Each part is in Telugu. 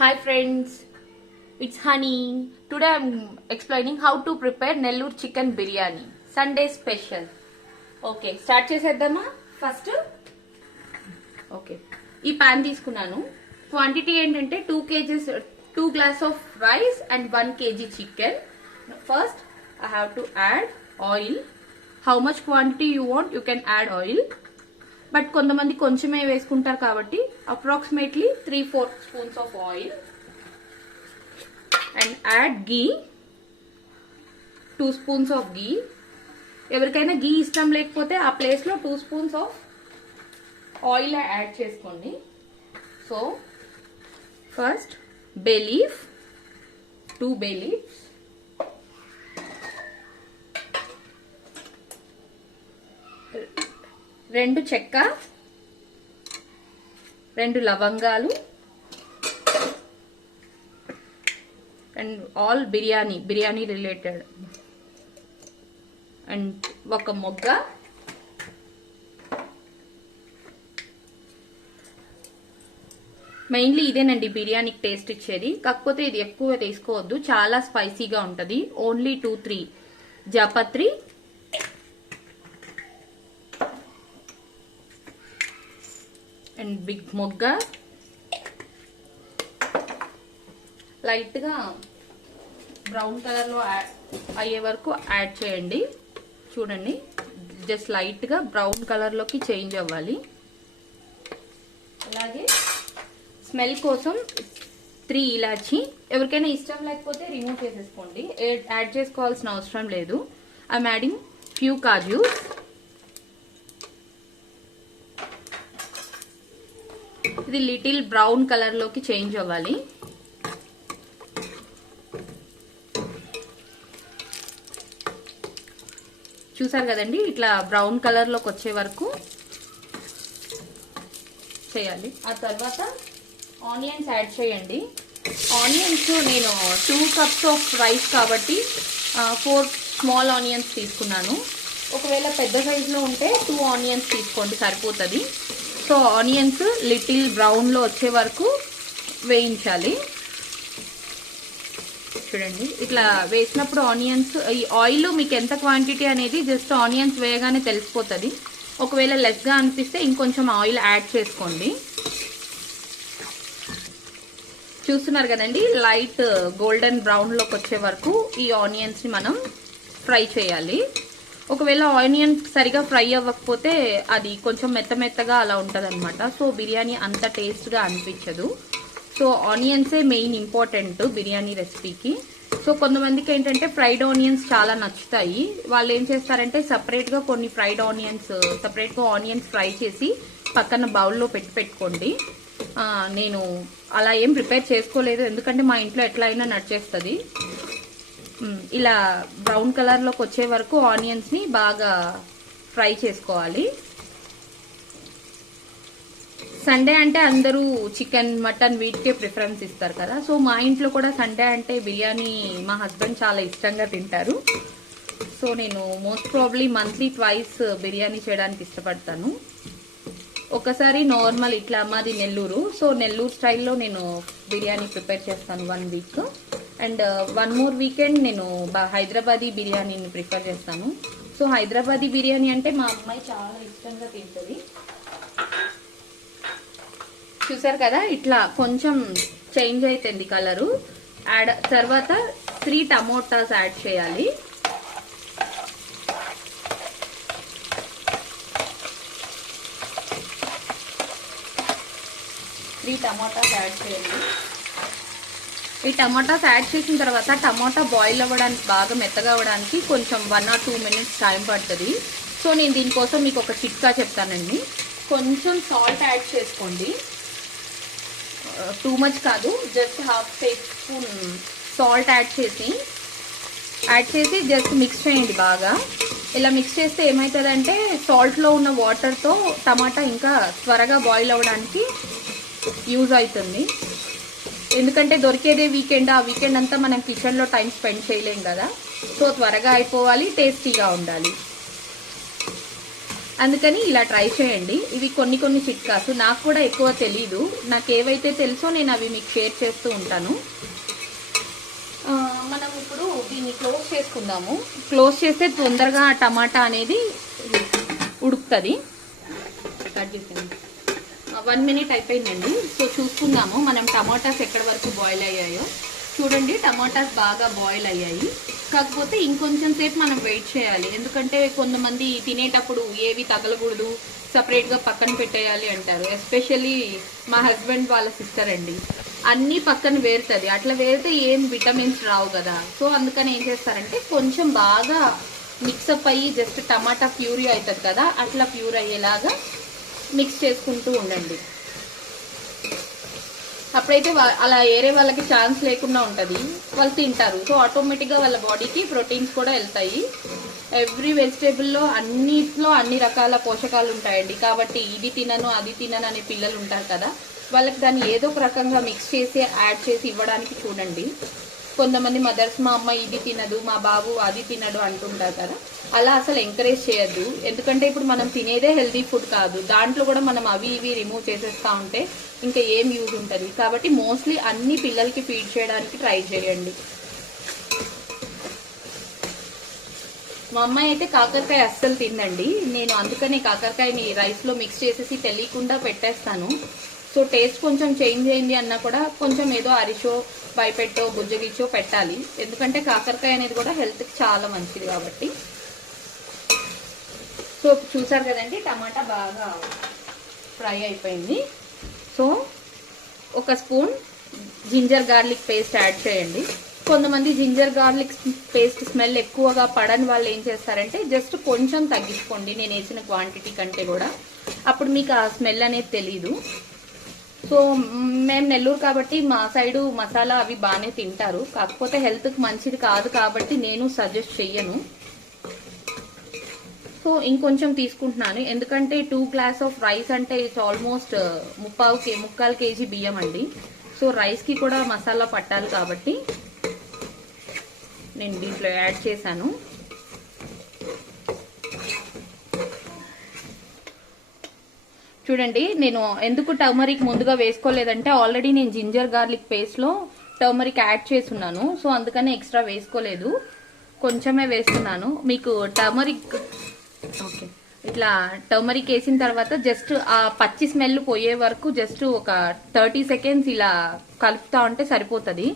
Hi friends, it's Honey. Today I'm explaining how to prepare Nellore chicken biryani. Sunday special. Okay, start చేసేద్దామా ఫస్ట్. ఓకే, ఈ పాన్ తీసుకున్నాను. క్వాంటిటీ ఏంటంటే 2 glass of rice and 1 kg chicken. First I have to add oil. How much quantity you want you can add oil. But కొంతమంది కొంచెమే వేసుకుంటారు కాబట్టి approximately 3-4 spoons of oil and add ghee, 2 spoons of ghee. ఎవరికైనా ఘీ ఇష్టం లేకపోతే ఆ ప్లేస్లో 2 spoons of ఆయిల్ యాడ్ చేసుకోండి. So first bay leaf, 2 bay leaves, రెండు చెక్క, 2 లవంగాలు and all biryani related and ఒక మొగ్గ, మెయిన్లీ ఇదేనండి బిర్యానీకి టేస్ట్ ఇచ్చేది. కాకపోతే ఇది ఎక్కువ తీసుకోవద్దు, చాలా స్పైసీగా ఉంటుంది. ఓన్లీ 2-3 జాపత్రి, అండ్ బిగ్ మొగ్గ. లైట్ గా బ్రౌన్ కలర్ లో అయ్యే వరకు యాడ్ చేయండి. చూడండి, జస్ట్ లైట్ గా బ్రౌన్ కలర్ లోకి చేంజ్ అవ్వాలి. అలాగే స్మెల్ కోసం 3 ఇలాచి. ఎవరికైనా ఇష్టం లేకపోతే రిమూవ్ చేసేసుకోండి, యాడ్ చేసుకోవాల్సిన అవసరం లేదు. ఐఎమ్ యాడింగ్ ఫ్యూ కాజూస్. ఇది లిటిల్ బ్రౌన్ కలర్ లోకి చేంజ్ అవ్వాలి. చూసారు కదండి, ఇట్లా బ్రౌన్ కలర్ లోకి వచ్చే వరకు చేయాలి. ఆ తర్వాత ఆనియన్స్ యాడ్ చేయండి. ఆనియన్స్ నేను 2 cups ఆఫ్ రైస్ కాబట్టి 4 స్మాల్ ఆనియన్స్ తీసుకున్నాను. ఒకవేళ పెద్ద సైజులో ఉంటే 2 ఆనియన్స్ తీసుకోండి, సరిపోతుంది. సో ఆనియన్స్ లిటిల్ బ్రౌన్లో వచ్చే వరకు వేయించాలి. చూడండి, ఇట్లా వేసినప్పుడు ఆనియన్స్, ఈ ఆయిల్ మీకు ఎంత క్వాంటిటీ అనేది జస్ట్ ఆనియన్స్ వేయగానే తెలిసిపోతుంది. ఒకవేళ లెస్గా అనిపిస్తే ఇంకొంచెం ఆయిల్ యాడ్ చేసుకోండి. చూస్తున్నారు కదండి, లైట్ గోల్డెన్ బ్రౌన్లోకి వచ్చే వరకు ఈ ఆనియన్స్ని మనం ఫ్రై చేయాలి. ఒకవేళ ఆనియన్ సరిగా ఫ్రై అవ్వకపోతే అది కొంచెం మెత్తగా అలా ఉంటుంది అనమాట. సో బిర్యానీ అంత టేస్ట్గా అనిపించదు. సో ఆనియన్సే మెయిన్ ఇంపార్టెంట్ బిర్యానీ రెసిపీకి. సో కొంతమందికి ఏంటంటే ఫ్రైడ్ ఆనియన్స్ చాలా నచ్చుతాయి. వాళ్ళు ఏం చేస్తారంటే సపరేట్గా కొన్ని ఫ్రైడ్ ఆనియన్స్, సపరేట్గా ఆనియన్స్ ఫ్రై చేసి పక్కన బౌల్లో పెట్టుకోండి. నేను అలా ఏం ప్రిపేర్ చేసుకోలేదు, ఎందుకంటే మా ఇంట్లో ఎట్లా అయినా నచ్చేస్తుంది. ఇలా బ్రౌన్ కలర్లోకి వచ్చే వరకు ఆనియన్స్ని బాగా ఫ్రై చేసుకోవాలి. సండే అంటే అందరూ చికెన్, మటన్ వీటికే ప్రిఫరెన్స్ ఇస్తారు కదా. సో మా ఇంట్లో కూడా సండే అంటే బిర్యానీ మా హస్బెండ్ చాలా ఇష్టంగా తింటారు. సో నేను మోస్ట్ ప్రాబ్లీ మంత్లీ 2 బిర్యానీ చేయడానికి ఇష్టపడతాను. ఒకసారి నార్మల్ ఇట్లా మాది నెల్లూరు, సో నెల్లూరు స్టైల్లో నేను బిర్యానీ ప్రిపేర్ చేస్తాను 1 week. అండ్ 1 more వీకెండ్ నేను హైదరాబాదీ బిర్యానీని ప్రిఫర్ చేస్తాను. సో హైదరాబాదీ బిర్యానీ అంటే మా అమ్మాయి చాలా ఇష్టంగా తింటుంది. చూసారు కదా, ఇట్లా కొంచెం చేంజ్ అవుతుంది కలరు. తర్వాత 3 టమోటాస్ యాడ్ చేయాలి. టమాటాస్ యాడ్ చేయండి. ఈ టమాటాస్ యాడ్ చేసిన తర్వాత టమాటా బాయిల్ అవ్వడానికి, బాగా మెత్తగా అవ్వడానికి కొంచెం 1 or 2 minutes టైం పడుతుంది. సో నేను దీనికోసం మీకు ఒక చిట్కా చెప్తానండి. కొంచెం సాల్ట్ యాడ్ చేసుకోండి, టూ మచ్ కాదు, జస్ట్ 1/2 teaspoon సాల్ట్ యాడ్ చేసి జస్ట్ మిక్స్ చేయండి బాగా. ఇలా మిక్స్ చేస్తే ఏమవుతుందంటే సాల్ట్లో ఉన్న వాటర్తో టమాటా ఇంకా త్వరగా బాయిల్ అవ్వడానికి యూజ్ అవుతుంది. ఎందుకంటే దొరికేదే వీకెండ్, ఆ వీకెండ్ అంతా మనం కిచెన్లో టైం స్పెండ్ చేయలేం కదా. సో త్వరగా అయిపోవాలి, టేస్టీగా ఉండాలి. అందుకని ఇలా ట్రై చేయండి. ఇవి కొన్ని చిట్కాసు నాకు కూడా ఎక్కువ తెలీదు. నాకు ఏవైతే తెలుసో నేను అవి మీకు షేర్ చేస్తూ ఉంటాను. మనం ఇప్పుడు దీన్ని క్లోజ్ చేసుకుందాము. క్లోజ్ చేస్తే తొందరగా టమాటా అనేది ఉడుకుతుంది. 1 మినిట్ అయిపోయిందండి. సో చూసుకుందాము మనం టమాటాస్ ఎక్కడి వరకు బాయిల్ అయ్యాయో. చూడండి టమాటాస్ బాగా బాయిల్ అయ్యాయి. కాకపోతే ఇంకొంచెం సేపు మనం వెయిట్ చేయాలి. ఎందుకంటే కొంతమంది తినేటప్పుడు ఏవి తగలకూడదు, సపరేట్గా పక్కన పెట్టేయాలి అంటారు. ఎస్పెషల్లీ మా హస్బెండ్ వాళ్ళ సిస్టర్ అండి, అన్నీ పక్కన వేరుతుంది. అట్లా వేరితే ఏం విటమిన్స్ రావు కదా. సో అందుకని ఏం చేస్తారంటే కొంచెం బాగా మిక్సప్ అయ్యి జస్ట్ టమాటా ప్యూరీ అవుతుంది కదా, అట్లా ప్యూర్ అయ్యేలాగా మిక్స్ చేసుకుంటూ ఉండండి. అప్పుడైతే అలా ఏరే వాళ్ళకి ఛాన్స్ లేకుండా ఉంటుంది, వాళ్ళు తింటారు. సో ఆటోమేటిక్గా వాళ్ళ బాడీకి ప్రోటీన్స్ కూడా వెళ్తాయి. ఎవ్రీ వెజిటేబుల్లో అన్నిట్లో అన్ని రకాల పోషకాలు ఉంటాయండి. కాబట్టి ఇది తినను అది తినను అనే పిల్లలు ఉంటారు కదా, వాళ్ళకి దాన్ని ఏదో ఒక రకంగా మిక్స్ చేసి యాడ్ చేసి ఇవ్వడానికి చూడండి. కొంతమంది మదర్స్ మా అమ్మ ఇది తినదు, మా బాబు అది తినడు అంటుంటారు కదా, అలా అసలు ఎంకరేజ్ చేయొద్దు. ఎందుకంటే ఇప్పుడు మనం తినేదే హెల్దీ ఫుడ్ కాదు, దాంట్లో కూడా మనం అవి ఇవి రిమూవ్ చేసేస్తూ ఉంటే ఇంకా ఏం యూజ్ ఉంటుంది. కాబట్టి మోస్ట్లీ అన్ని పిల్లలకి ఫీడ్ చేయడానికి ట్రై చేయండి. మా అమ్మాయి అయితే కాకరకాయ అస్సలు తిందండి. నేను అందుకని కాకరకాయని రైస్లో మిక్స్ చేసేసి తెలియకుండా పెట్టేస్తాను. సో టేస్ట్ కొంచెం చేంజ్ అయింది అన్నా కూడా కొంచెం ఏదో అరిచో పైపెట్టో బుజ్జగిచ్చో పెట్టాలి. ఎందుకంటే కాకరకాయ అనేది కూడా హెల్త్కి చాలా మంచిది కాబట్టి. సో చూసారు కదండి టమాటా బాగా ఫ్రై అయిపోయింది. So 1 spoon ginger garlic paste add చేయండి. కొంతమంది జింజర్ గార్లిక్ పేస్ట్ స్మెల్ ఎక్కువగా పడని వాళ్ళు ఏం చేస్తారంటే జస్ట్ కొంచెం తగ్గించుకోండి నేను వేసిన క్వాంటిటీ కంటే కూడా, అప్పుడు మీకు ఆ స్మెల్ అనేది తెలీదు. సో మేము నెల్లూరు కాబట్టి మా సైడు మసాలా అవి బాగానే తింటారు, కాకపోతే హెల్త్కి మంచిది కాదు కాబట్టి నేను సజెస్ట్ చెయ్యను. సో ఇంకొంచెం తీసుకుంటున్నాను, ఎందుకంటే 2 గ్లాస్ ఆఫ్ రైస్ అంటే ఇట్స్ ఆల్మోస్ట్ 3/4 కేజీ బియ్యం అండి. సో రైస్కి కూడా మసాలా పట్టాలి కాబట్టి నేను దీంట్లో యాడ్ చేశాను. చూడండి నేను ఎందుకు టర్మరిక్ ముందుగా వేసుకోలేదంటే ఆల్రెడీ నేను జింజర్ గార్లిక్ పేస్ట్లో టర్మరిక్ యాడ్ చేస్తున్నాను. సో అందుకని ఎక్స్ట్రా వేసుకోలేదు, కొంచెమే వేస్తున్నాను. మీకు టర్మరిక్ ఓకే ఇట్లా టర్మరిక్ వేసిన తర్వాత జస్ట్ ఆ పచ్చి స్మెల్ పోయే వరకు జస్ట్ ఒక 30 సెకండ్స్ ఇలా కలుపుతా ఉంటే సరిపోతుంది.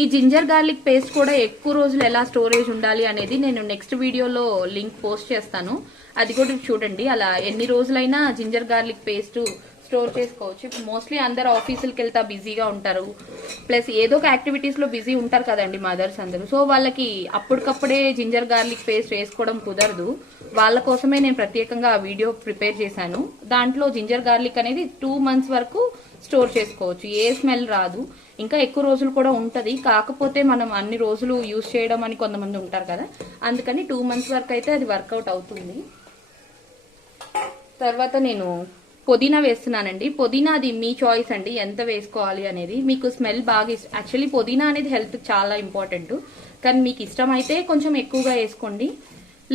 ఈ జింజర్ గార్లిక్ పేస్ట్ కూడా ఎక్కువ రోజులు ఎలా స్టోరేజ్ ఉండాలి అనేది నేను నెక్స్ట్ వీడియోలో లింక్ పోస్ట్ చేస్తాను, అది కూడా చూడండి. అలా ఎన్ని రోజులైనా జింజర్ గార్లిక్ పేస్ట్ స్టోర్ చేసుకోవచ్చు. మోస్ట్లీ అందరు ఆఫీసులకి వెళ్తా బిజీగా ఉంటారు, ప్లస్ ఏదో ఒక యాక్టివిటీస్లో బిజీ ఉంటారు కదండి మదర్స్ అందరూ. సో వాళ్ళకి అప్పటికప్పుడే జింజర్ గార్లిక్ పేస్ట్ వేసుకోవడం కుదరదు, వాళ్ళ కోసమే నేను ప్రత్యేకంగా ఆ వీడియో ప్రిపేర్ చేశాను. దాంట్లో జింజర్ గార్లిక్ అనేది 2 మంత్స్ వరకు స్టోర్ చేసుకోవచ్చు, ఏ స్మెల్ రాదు, ఇంకా ఎక్కువ రోజులు కూడా ఉంటుంది. కాకపోతే మనం అన్ని రోజులు యూజ్ చేయడం అని కొంతమంది ఉంటారు కదా, అందుకని 2 మంత్స్ వరకు అయితే అది వర్కౌట్ అవుతుంది. తర్వాత నేను పుదీనా వేస్తున్నానండి. పుదీనా అది మీ చాయిస్ అండి ఎంత వేసుకోవాలి అనేది, మీకు స్మెల్ బాగా యాక్చువల్లీ పుదీనా అనేది హెల్త్ చాలా ఇంపార్టెంట్, కానీ మీకు ఇష్టమైతే కొంచెం ఎక్కువగా వేసుకోండి.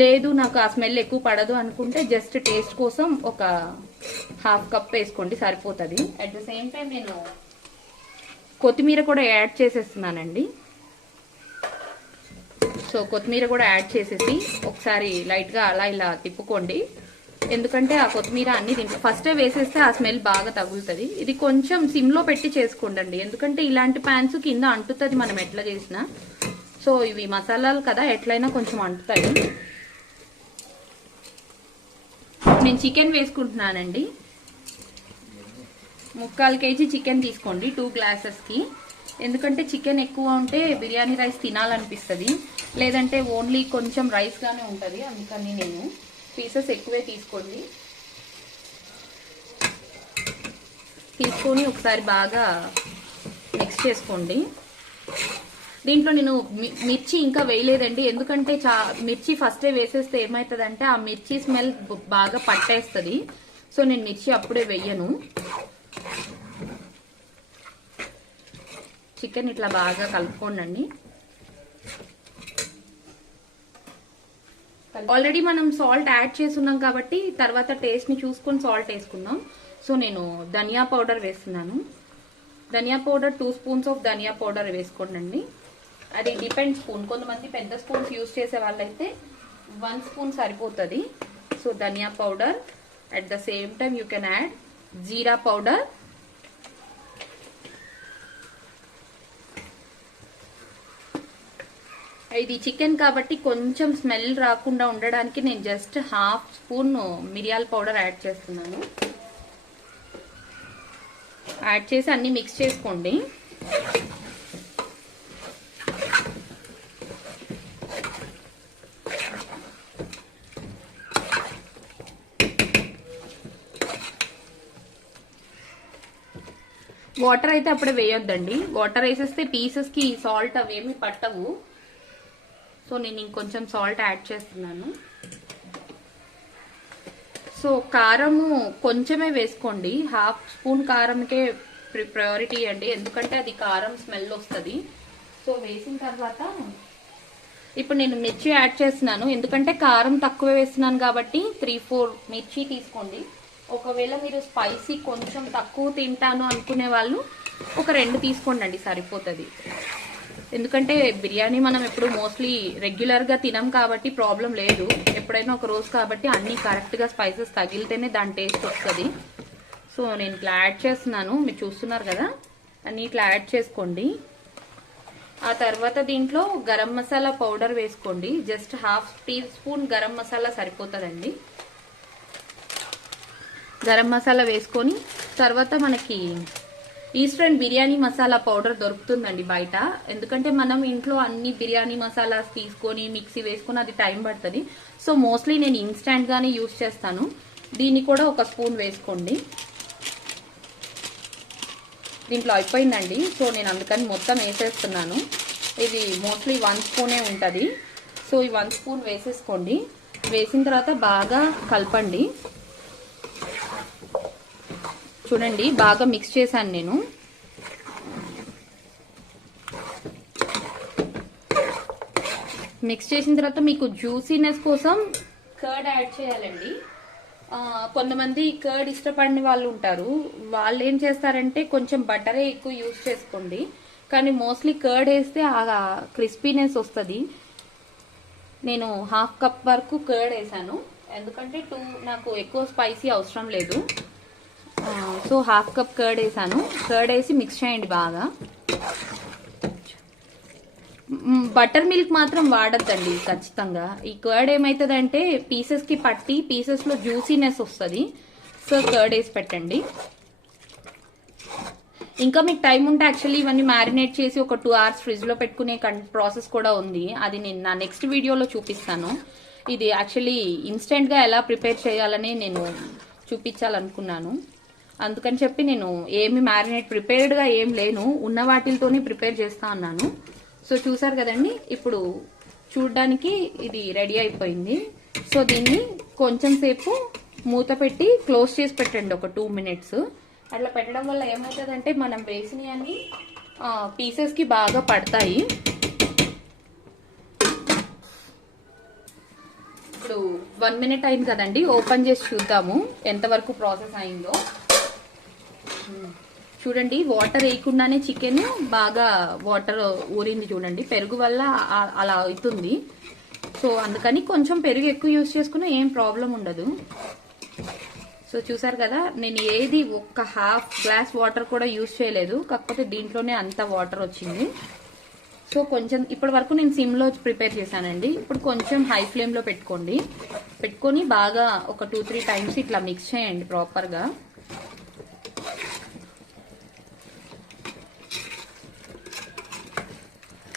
లేదు నాకు ఆ స్మెల్ ఎక్కువ పడదు అనుకుంటే జస్ట్ టేస్ట్ కోసం ఒక 1/2 కప్ వేసుకోండి సరిపోతుంది. అట్ ద సేమ్ టైం నేను కొత్తిమీర కూడా యాడ్ చేసేస్తున్నానండి. సో కొత్తిమీర కూడా యాడ్ చేసేసి ఒకసారి లైట్గా అలా ఇలా తిప్పుకోండి, ఎందుకంటే ఆ కొత్తిమీర అన్ని దీంట్లో ఫస్టే వేసేస్తే ఆ స్మెల్ బాగా తగులుతుంది. ఇది కొంచెం సిమ్లో పెట్టి చేసుకోండి, ఎందుకంటే ఇలాంటి ప్యాన్స్ కింద అంటుతుంది మనం ఎట్లా చేసినా. సో ఇవి మసాలాలు కదా ఎట్లయినా కొంచెం అంటుతాయి. నేను చికెన్ వేసుకుంటున్నానండి. 3/4 కేజీ చికెన్ తీసుకోండి 2 గ్లాసెస్కి, ఎందుకంటే చికెన్ ఎక్కువ ఉంటే బిర్యానీ రైస్ తినాలనిపిస్తుంది, లేదంటే ఓన్లీ కొంచెం రైస్గానే ఉంటుంది. అందుకని నేను పీసెస్ ఎక్కువే తీసుకోండి. తీసుకొని ఒకసారి బాగా మిక్స్ చేసుకోండి. దీంట్లో నేను మిర్చి ఇంకా వేయలేదండి, ఎందుకంటే మిర్చి ఫస్టే వేసేస్తే ఏమవుతుందంటే ఆ మిర్చి స్మెల్ బాగా పట్టేస్తుంది. సో నేను మిర్చి అప్పుడే వేయను. చికెన్ ఇట్లా బాగా కలుపుకోండి. ఆల్రెడీ మనం సాల్ట్ యాడ్ చేసున్నాం కాబట్టి తర్వాత టేస్ట్ ని చూసుకొని సాల్ట్ వేసుకుందాం. సో నేను ధనియా పౌడర్ వేస్తున్నాను. ధనియా పౌడర్ 2 స్పూన్స్ ఆఫ్ ధనియా పౌడర్ వేసుకోండి. అది డిపెండ్ స్పూన్. కొంతమంది పెద్ద స్పూన్స్ యూజ్ చేసే వాళ్ళైతే 1 స్పూన్ సరిపోతుంది. సో ధనియా powder, at the same time you can add జీరా పౌడర్, ఇది చికెన్ కాబట్టి కొంచెం స్మెల్ రాకుండా ఉండడానికి నేను జస్ట్ 1/2 స్పూన్ మిరియాల పౌడర్ యాడ్ చేస్తున్నాను. యాడ్ చేసి అన్ని మిక్స్ చేసుకోండి. వాటర్ అయితే అప్పుడే వేయొద్దండి. వాటర్ వేసేస్తే పీసెస్ కి సాల్ట్ అవేమి పట్టవు. సో నేను ఇంకొంచెం సాల్ట్ యాడ్ చేస్తున్నాను. సో కారము కొంచెమే వేసుకోండి. 1/2 స్పూన్ కారంకే ప్రయారిటీ అండి, ఎందుకంటే అది కారం స్మెల్ వస్తుంది. సో వేసిన తర్వాత ఇప్పుడు నేను మిర్చి యాడ్ చేస్తున్నాను. ఎందుకంటే కారం తక్కువ వేస్తున్నాను కాబట్టి 3-4 మిర్చి తీసుకోండి. ఒకవేళ మీరు స్పైసీ కొంచెం తక్కువ తింటాను అనుకునే వాళ్ళు ఒక 2 తీసుకోండి, సరిపోతుంది. ఎందుకంటే బిర్యానీ మనం ఎప్పుడు మోస్ట్లీ రెగ్యులర్ గా తినం కాబట్టి ప్రాబ్లం లేదు. ఎప్పుడైనా ఒక రోజు కాబట్టి అన్ని కరెక్ట్ గా స్పైసెస్ తగిలితేనే దాని టేస్ట్ వస్తుంది. సో నేను ఇట్లా యాడ్ చేస్తున్నాను, మీరు చూస్తున్నారు కదా, అన్ని ఇట్లా యాడ్ చేసుకోండి. ఆ తర్వాత దీంట్లో గరం మసాలా పౌడర్ వేసుకోండి. Just 1/2 teaspoon garam masala సరిపోతుందండి. గరం మసాలా వేసుకొని తర్వాత మనకి ఈస్టర్న్ బిర్యానీ మసాలా పౌడర్ దొరుకుతుందండి బయట. ఎందుకంటే మనం ఇంట్లో అన్ని బిర్యానీ మసాలాస్ తీసుకొని మిక్సీ వేసుకొని అది టైం పడుతుంది. సో మోస్ట్లీ నేను ఇన్స్టాంట్ గానే యూజ్ చేస్తాను. దీన్ని కూడా 1 స్పూన్ వేసుకోండి. దీంట్లో అయిపోయిందండి, సో నేను అందుకని మొత్తం వేసేస్తున్నాను. ఇది మోస్ట్లీ 1 స్పూనే ఉంటుంది. సో ఈ 1 స్పూన్ వేసేసుకోండి. వేసిన తర్వాత బాగా కలపండి. చూడండి బాగా మిక్స్ చేశాను నేను. మిక్స్ చేసిన తర్వాత మీకు జ్యూసీనెస్ కోసం కర్డ్ యాడ్ చేయాలండి. కొంతమంది కర్డ్ ఇష్టపడిన వాళ్ళు ఉంటారు. వాళ్ళు ఏం చేస్తారంటే కొంచెం బటరే ఎక్కువ యూజ్ చేసుకోండి. కానీ మోస్ట్లీ కర్డ్ వేస్తే ఆ క్రిస్పీనెస్ వస్తుంది. నేను 1/2 కప్ వరకు కర్డ్ వేసాను, ఎందుకంటే నాకు ఎక్కువ స్పైసీ అవసరం లేదు. సో 1/2 కప్ కర్డ్ వేసాను. కర్డ్ వేసి మిక్స్ చేయండి బాగా. బటర్ మిల్క్ మాత్రం వాడద్దండి ఖచ్చితంగా. ఈ కర్డ్ ఏమవుతుందంటే పీసెస్ కి పట్టి పీసెస్ లో జ్యూసీనెస్ వస్తుంది. సో కర్డ్ వేసి పెట్టండి. ఇంకా మీకు టైం ఉంటే యాక్చువల్లీ ఇవన్నీ మ్యారినేట్ చేసి ఒక 2 hours ఫ్రిడ్జ్ లో పెట్టుకునే ప్రాసెస్ కూడా ఉంది. అది నేను నా నెక్స్ట్ వీడియోలో చూపిస్తాను. ఇది యాక్చువల్లీ ఇన్స్టెంట్ గా ఎలా ప్రిపేర్ చేయాలని నేను చూపించాలనుకున్నాను. అందుకని చెప్పి నేను ఏమి మ్యారినేట్ ప్రిపేర్డ్ గా ఏం లేను, ఉన్న వాటితోనే ప్రిపేర్ చేస్తా అన్నాను. సో చూసారు కదండి, ఇప్పుడు చూడడానికి ఇది రెడీ అయిపోయింది. సో దీన్ని కొంచెం సేపు మూత పెట్టి క్లోజ్ చేసి పెట్టండి ఒక 2 minutes. అట్లా పెట్టడం వల్ల ఏమవుతుందంటే మనం వేసినవన్నీ పీసెస్ కి బాగా పడతాయి. ఇప్పుడు 1 minute అయింది కదండి, ఓపెన్ చేసి చూద్దాము ఎంతవరకు ప్రాసెస్ అయిందో. చూడండి వాటర్ వేయకుండానే చికెన్ బాగా వాటర్ ఊరింది. చూడండి పెరుగు వల్ల అలా అవుతుంది. సో అందుకని కొంచెం పెరుగు ఎక్కువ యూజ్ చేసుకున్నా ఏం ప్రాబ్లం ఉండదు. సో చూసారు కదా, నేను ఏది 1/2 గ్లాస్ వాటర్ కూడా యూజ్ చేయలేదు, కాకపోతే దీంట్లోనే అంత వాటర్ వచ్చింది. సో కొంచెం ఇప్పటి వరకు నేను సిమ్ లో ప్రిపేర్ చేశానండి. ఇప్పుడు కొంచెం హై ఫ్లేమ్ లో పెట్టుకొని బాగా ఒక 2-3 times ఇట్లా మిక్స్ చేయండి ప్రాపర్ గా.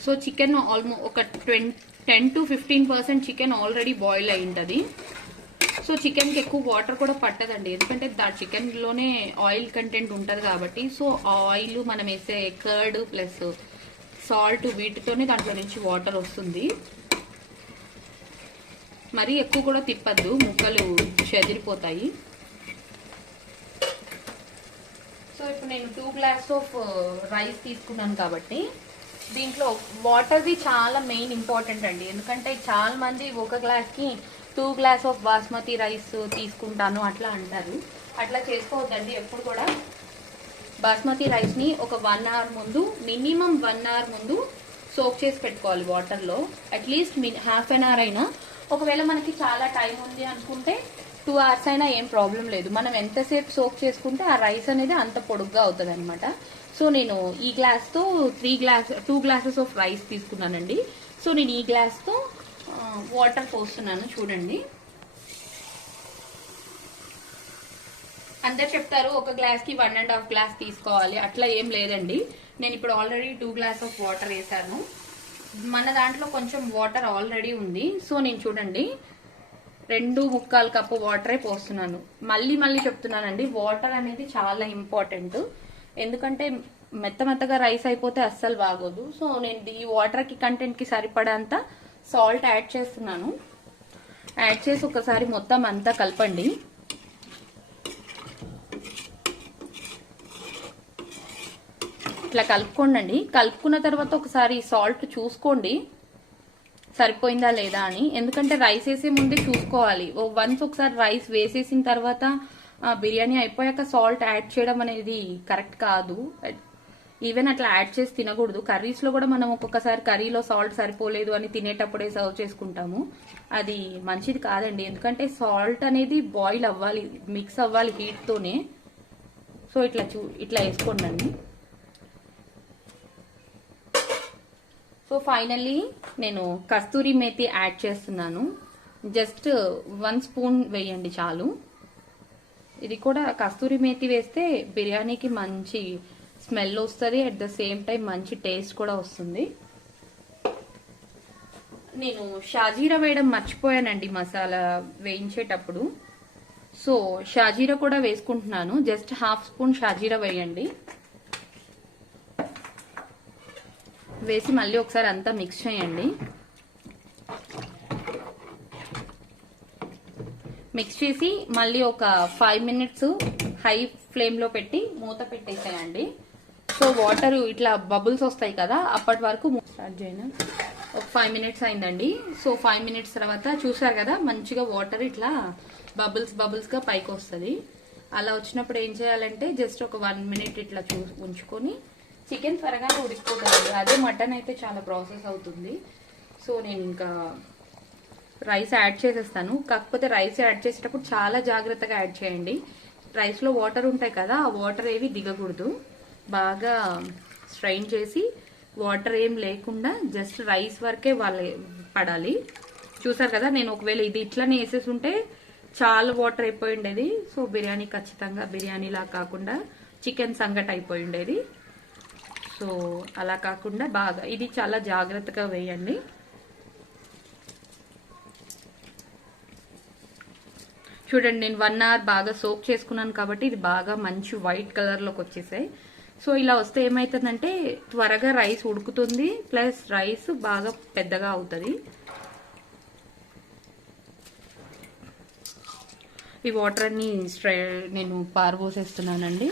సో చికెన్ ఆల్మోస్ట్ ఒక 10 to 15% చికెన్ ఆల్రెడీ బాయిల్ అయి ఉంటుంది. సో చికెన్ కి ఎక్కువ వాటర్ కూడా పట్టదండి, ఎందుకంటే చికెన్ లోనే ఆయిల్ కంటెంట్ ఉంటుంది కాబట్టి. సో ఆయిల్ మనం వేసే కర్డ్ ప్లస్ సాల్ట్ వీటితోనే దాంట్లో నుంచి వాటర్ వస్తుంది. మరీ ఎక్కువ కూడా తిప్పద్దు, ముక్కలు చెదిరిపోతాయి. సో ఇప్పుడు నేను 2 గ్లాస్ ఆఫ్ రైస్ తీసుకున్నాను కాబట్టి దీంట్లో వాటర్ది చాలా మెయిన్ ఇంపార్టెంట్ అండి. ఎందుకంటే చాలా మంది ఒక గ్లాస్కి 2 గ్లాస్ ఆఫ్ బాస్మతి రైస్ తీసుకుంటాను అట్లా అంటారు. అట్లా చేసుకోవద్దండి. ఎప్పుడు కూడా బాస్మతి రైస్ని ఒక 1 అవర్ ముందు, మినిమం 1 అవర్ ముందు సోక్ చేసి పెట్టుకోవాలి వాటర్లో. అట్లీస్ట్ హాఫ్ అన్ అవర్ అయినా. ఒకవేళ మనకి చాలా టైం ఉంది అనుకుంటే 2 అవర్స్ అయినా ఏం ప్రాబ్లం లేదు. మనం ఎంతసేపు సోక్ చేసుకుంటే ఆ రైస్ అనేది అంత పొడుగ్గా అవుతుంది అనమాట. సో నేను ఈ గ్లాస్తో 2 గ్లాసెస్ ఆఫ్ రైస్ తీసుకున్నానండి. సో నేను ఈ గ్లాస్తో వాటర్ పోస్తున్నాను. చూడండి, అందరు చెప్తారు ఒక గ్లాస్కి 1.5 గ్లాస్ తీసుకోవాలి, అట్లా ఏం లేదండి. నేను ఇప్పుడు ఆల్రెడీ 2 గ్లాస్ ఆఫ్ వాటర్ వేసాను. మన దాంట్లో కొంచెం వాటర్ ఆల్రెడీ ఉంది. సో నేను చూడండి 2.25 కప్పు వాటరే పోస్తున్నాను. మళ్ళీ చెప్తున్నానండి, వాటర్ అనేది చాలా ఇంపార్టెంట్. ఎందుకంటే మెత్తగా రైస్ అయిపోతే అస్సలు బాగోదు. సో నేను ఈ వాటర్కి కంటెంట్కి సరిపడంత సాల్ట్ యాడ్ చేస్తున్నాను. యాడ్ చేసి ఒకసారి మొత్తం అంతా కలపండి. ఇట్లా కలుపుకోండి. కలుపుకున్న తర్వాత ఒకసారి సాల్ట్ చూసుకోండి సరిపోయిందా లేదా అని. ఎందుకంటే రైస్ వేసే ముందే చూసుకోవాలి. వన్స్ ఒకసారి రైస్ వేసేసిన తర్వాత బిర్యానీ అయిపోయాక సాల్ట్ యాడ్ చేయడం అనేది కరెక్ట్ కాదు. ఈవెన్ అట్లా యాడ్ చేసి తినకూడదు. కర్రీస్లో కూడా మనం ఒక్కొక్కసారి కర్రీలో సాల్ట్ సరిపోలేదు అని తినేటప్పుడే సర్వ్ చేసుకుంటాము. అది మంచిది కాదండి. ఎందుకంటే సాల్ట్ అనేది బాయిల్ అవ్వాలి, మిక్స్ అవ్వాలి హీట్తోనే. సో ఇట్లా వేసుకోండి. సో ఫైనల్లీ నేను కస్తూరి మేతి యాడ్ చేస్తున్నాను. జస్ట్ 1 స్పూన్ వేయండి చాలు. ఇది కూడా కస్తూరి మేతి వేస్తే బిర్యానీకి మంచి స్మెల్ వస్తుంది. అట్ ద సేమ్ టైం మంచి టేస్ట్ కూడా వస్తుంది. నేను షాజీరా వేయడం మర్చిపోయానండి మసాలా వేయించేటప్పుడు. సో షాజీరా కూడా వేసుకుంటున్నాను. జస్ట్ 1/2 స్పూన్ షాజీరా వేయండి. వేసి మళ్ళీ ఒకసారి అంతా మిక్స్ చేయండి. మిక్స్ చేసి మళ్ళీ ఒక 5 మినిట్స్ హై ఫ్లేమ్లో పెట్టి మూత పెట్టేసేయండి. సో వాటర్ ఇట్లా బబుల్స్ వస్తాయి కదా, అప్పటి వరకు స్టార్ట్ చేయను. ఒక 5 మినిట్స్ అయిందండి. సో 5 మినిట్స్ తర్వాత చూసారు కదా మంచిగా వాటర్ ఇట్లా బబుల్స్గా పైకి వస్తుంది. అలా వచ్చినప్పుడు ఏం చేయాలంటే జస్ట్ ఒక 1 మినిట్ ఇట్లా ఉంచుకొని, చికెన్ త్వరగా ఉడికిపోతుంది. అదే మటన్ అయితే చాలా ప్రాసెస్ అవుతుంది. సో నేను ఇంకా రైస్ యాడ్ చేసేస్తాను. కాకపోతే రైస్ యాడ్ చేసేటప్పుడు చాలా జాగ్రత్తగా యాడ్ చేయండి. రైస్లో వాటర్ ఉంటాయి కదా, ఆ వాటర్ ఏవి దిగకూడదు. బాగా స్ట్రైన్ చేసి వాటర్ ఏం లేకుండా జస్ట్ రైస్ వరకే పడాలి. చూసారు కదా, నేను ఒకవేళ ఇది ఇట్లానే వేసేసి ఉంటే చాలా వాటర్ అయిపోయి ఉండేది. సో బిర్యానీ ఖచ్చితంగా బిర్యానీలా కాకుండా చికెన్ సంగటి అయిపోయి ఉండేది. సో అలా కాకుండా బాగా ఇది చాలా జాగ్రత్తగా వేయండి. చూడండి, నేను 1 అవర్ బాగా సోక్ చేసుకున్నాను కాబట్టి ఇది బాగా మంచి వైట్ కలర్లోకి వచ్చేసాయి. సో ఇలా వస్తే ఏమవుతుందంటే త్వరగా రైస్ ఉడుకుతుంది, ప్లస్ రైస్ బాగా పెద్దగా అవుతుంది. ఈ వాటర్ అన్ని నేను పారబోసేస్తున్నానండి.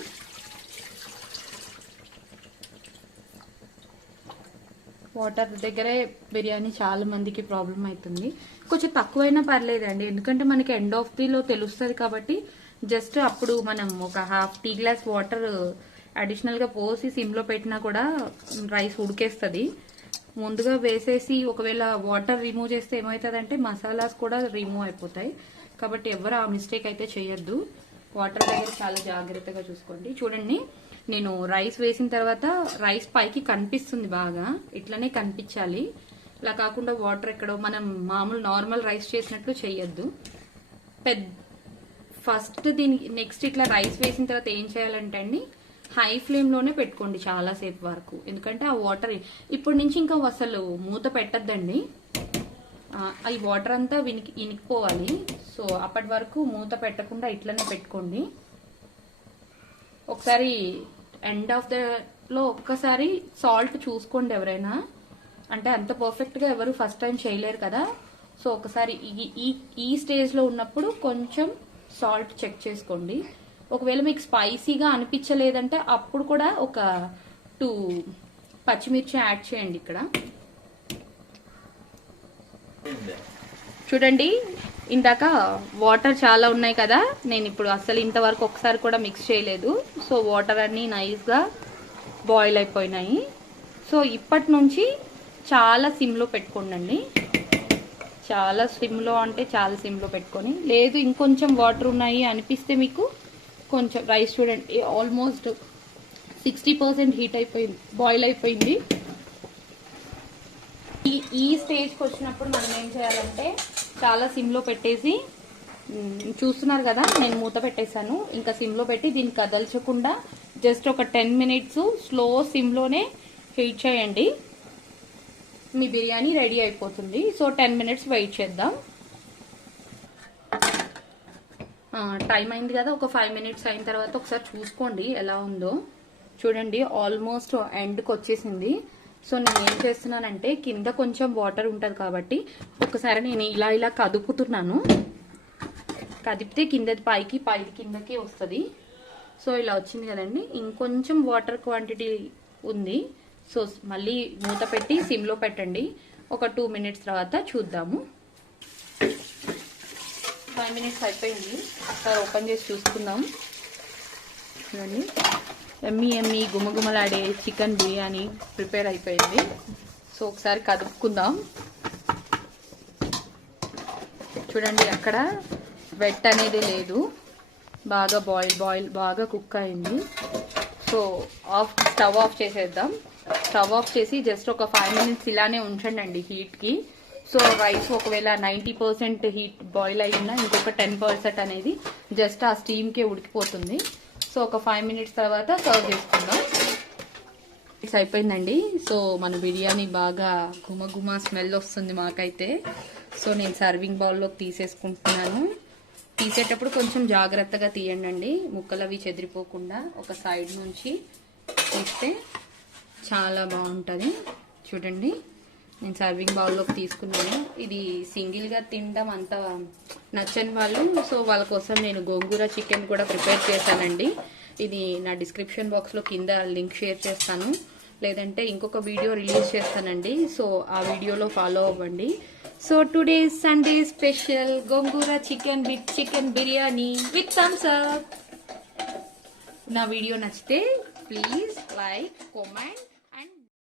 వాటర్ దగ్గరే బిర్యానీ చాలా మందికి ప్రాబ్లం అవుతుంది. కొంచెం తక్కువైనా పర్లేదండి, ఎందుకంటే మనకి ఎండ్ ఆఫ్ దిలో తెలుస్తుంది కాబట్టి జస్ట్ అప్పుడు మనం ఒక 1/2 టీ గ్లాస్ వాటర్ అడిషనల్గా పోసి సిమ్లో పెట్టినా కూడా రైస్ ఉడికేస్తుంది. ముందుగా వేసేసి ఒకవేళ వాటర్ రిమూవ్ చేస్తే ఏమవుతుందంటే మసాలాస్ కూడా రిమూవ్ అయిపోతాయి. కాబట్టి ఎవరు ఆ మిస్టేక్ అయితే చేయొద్దు. వాటర్ దగ్గర చాలా జాగ్రత్తగా చూసుకోండి. చూడండి, నేను రైస్ వేసిన తర్వాత రైస్ పైకి కనిపిస్తుంది, బాగా ఇట్లనే కనిపించాలి. ఇలా కాకుండా వాటర్ ఎక్కడో మనం మామూలు నార్మల్ రైస్ చేసినట్లు చేయొద్దు. ఫస్ట్ దీనికి నెక్స్ట్ ఇట్లా రైస్ వేసిన తర్వాత ఏం చేయాలంటే అండి, హై ఫ్లేమ్లోనే పెట్టుకోండి చాలాసేపు వరకు. ఎందుకంటే ఆ వాటర్ ఇప్పటి నుంచి ఇంకా అసలు మూత పెట్టద్దండి. ఈ వాటర్ అంతా ఇనికిపోవాలి. సో అప్పటి వరకు మూత పెట్టకుండా ఇట్లనే పెట్టుకోండి. ఒకసారి ఎండ్ ఆఫ్ లో ఒక్కసారి సాల్ట్ చూసుకోండి ఎవరైనా. అంటే అంత పర్ఫెక్ట్గా ఎవరు ఫస్ట్ టైం చేయలేరు కదా. సో ఒకసారి ఈ స్టేజ్లో ఉన్నప్పుడు కొంచెం సాల్ట్ చెక్ చేసుకోండి. ఒకవేళ మీకు స్పైసీగా అనిపించలేదంటే అప్పుడు కూడా ఒక పచ్చిమిర్చి యాడ్ చేయండి ఇక్కడ. చూడండి ఇందాక వాటర్ చాలా ఉన్నాయి కదా, నేను ఇప్పుడు అసలు ఇంతవరకు ఒకసారి కూడా మిక్స్ చేయలేదు. సో వాటర్ అన్నీ నైస్గా బాయిల్ అయిపోయినాయి. సో ఇప్పటి నుంచి చాలా సిమ్లో పెట్టుకోండి. చాలా సిమ్లో అంటే చాలా సిమ్లో పెట్టుకొని, లేదు ఇంకొంచెం వాటర్ ఉన్నాయి అనిపిస్తే మీకు కొంచెం రైస్ చూడండి ఆల్మోస్ట్ 60% హీట్ అయిపోయింది, బాయిల్ అయిపోయింది. ఈ స్టేజ్కి వచ్చినప్పుడు మనం ఏం చేయాలంటే చాలా సిమ్లో పెట్టేసి, చూస్తున్నారు కదా నేను మూత పెట్టేశాను, ఇంకా సిమ్లో పెట్టి దీన్ని కదల్చకుండా జస్ట్ ఒక 10 minutes స్లో సిమ్లోనే హీట్ చేయండి. మీ బిర్యానీ రెడీ అయిపోతుంది. సో 10 minutes వెయిట్ చేద్దాం. టైం అయింది కదా, ఒక 5 minutes అయిన తర్వాత ఒకసారి చూసుకోండి ఎలా ఉందో. చూడండి ఆల్మోస్ట్ ఎండ్కి వచ్చేసింది. సో నేను ఏం చేస్తున్నానంటే కింద కొంచెం వాటర్ ఉంటుంది కాబట్టి ఒకసారి నేను ఇలా ఇలా కదుపుతున్నాను. కదిపితే కిందది పైకి, పైకి కిందకి వస్తుంది. సో ఇలా వచ్చింది కదండి. ఇంకొంచెం వాటర్ క్వాంటిటీ ఉంది. సో మళ్ళీ మూత పెట్టి సిమ్లో పెట్టండి. ఒక 2 minutes తర్వాత చూద్దాము. 5 minutes అయిపోయింది. ఒకసారి ఓపెన్ చేసి చూసుకుందాం. చూడండి ఎమ్మి ఎమ్మి గుమగుమలాడే చికెన్ బిర్యానీ ప్రిపేర్ అయిపోయింది. సో ఒకసారి కదుపుకుందాం. చూడండి అక్కడ వెట్ అనేది లేదు, బాగా బాయిల్ బాగా కుక్ అయింది. సో స్టవ్ ఆఫ్ చేసేద్దాం. స్టవ్ ఆఫ్ చేసి జస్ట్ ఒక 5 minutes ఇలానే ఉంచండి హీట్కి. సో రైస్ ఒకవేళ 90% హీట్ బాయిల్ అయినా ఇంకొక 10% అనేది జస్ట్ ఆ స్టీమ్కే ఉడికిపోతుంది. సో ఒక 5 minutes తర్వాత సర్వ్ చేసుకుందాం. ఇట్స్ అయిపోయిందండి. సో మన బిర్యానీ బాగా గుమగుమ స్మెల్ వస్తుంది మాకైతే. సో నేను సర్వింగ్ బౌల్లోకి తీసేసుకుంటున్నాను. తీసేటప్పుడు కొంచెం జాగ్రత్తగా తీయండి, ముక్కలు అవి చెదిరిపోకుండా ఒక సైడ్ నుంచి తీస్తే చాలా బాగుంటుంది. చూడండి నేను సర్వింగ్ బౌల్లోకి తీసుకున్నాను. ఇది సింగిల్గా తినడం అంత నచ్చని వాళ్ళు, సో వాళ్ళ కోసం నేను గోంగూర చికెన్ కూడా ప్రిపేర్ చేశానండి. ఇది నా డిస్క్రిప్షన్ బాక్స్లో కింద లింక్ షేర్ చేస్తాను, లేదంటే ఇంకొక వీడియో రిలీజ్ చేస్తానండి. సో ఆ వీడియోలో ఫాలో అవ్వండి. So today Sunday special gongura chicken with chicken biryani with thumbs up. నా వీడియో నచ్చితే ప్లీజ్ లైక్, కామెంట్